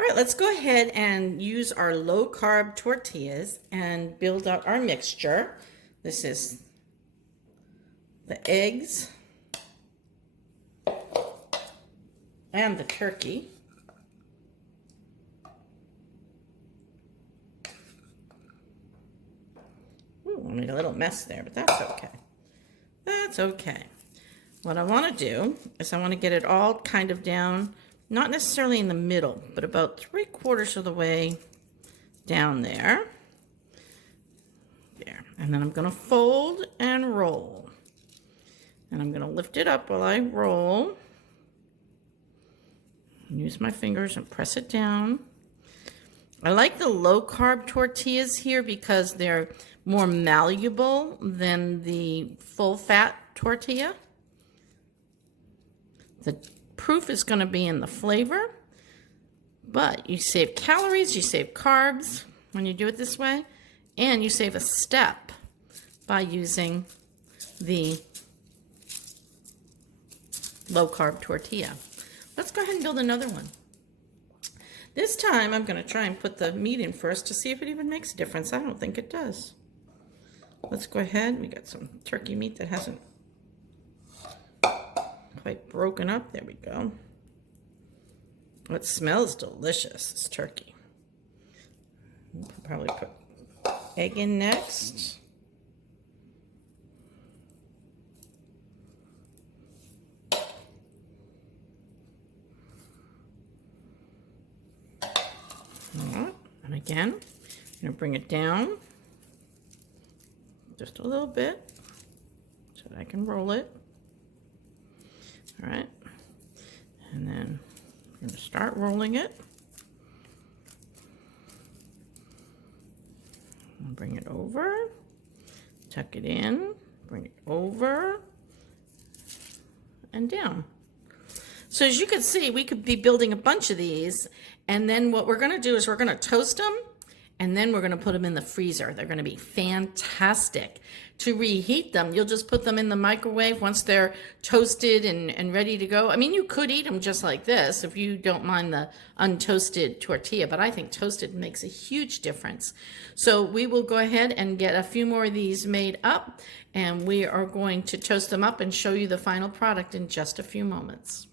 All right, let's go ahead and use our low-carb tortillas and build out our mixture. This is the eggs and the turkey. Ooh, I made a little mess there, but that's okay. That's okay. What I want to do is I want to get it all kind of down, not necessarily in the middle, but about 3/4 of the way down there. There. And then I'm going to fold and roll. And I'm going to lift it up while I roll. Use my fingers and press it down. I like the low-carb tortillas here because they're more malleable than the full-fat tortilla. The proof is going to be in the flavor, but you save calories, you save carbs when you do it this way, and you save a step by using the low-carb tortilla. Let's go ahead and build another one. This time I'm going to try and put the meat in first to see if it even makes a difference. I don't think it does. Let's go ahead. We got some turkey meat that hasn't quite broken up. There we go. It smells delicious. It's turkey. We'll probably put egg in next. And again, I'm going to bring it down just a little bit so that I can roll it. All right. And then I'm going to start rolling it. I'll bring it over, tuck it in, bring it over, and down. So as you can see, we could be building a bunch of these, and then what we're going to do is we're going to toast them, and then we're going to put them in the freezer. They're going to be fantastic. To reheat them, you'll just put them in the microwave once they're toasted and ready to go. I mean, you could eat them just like this if you don't mind the untoasted tortilla, but I think toasted makes a huge difference. So we will go ahead and get a few more of these made up, and we are going to toast them up and show you the final product in just a few moments.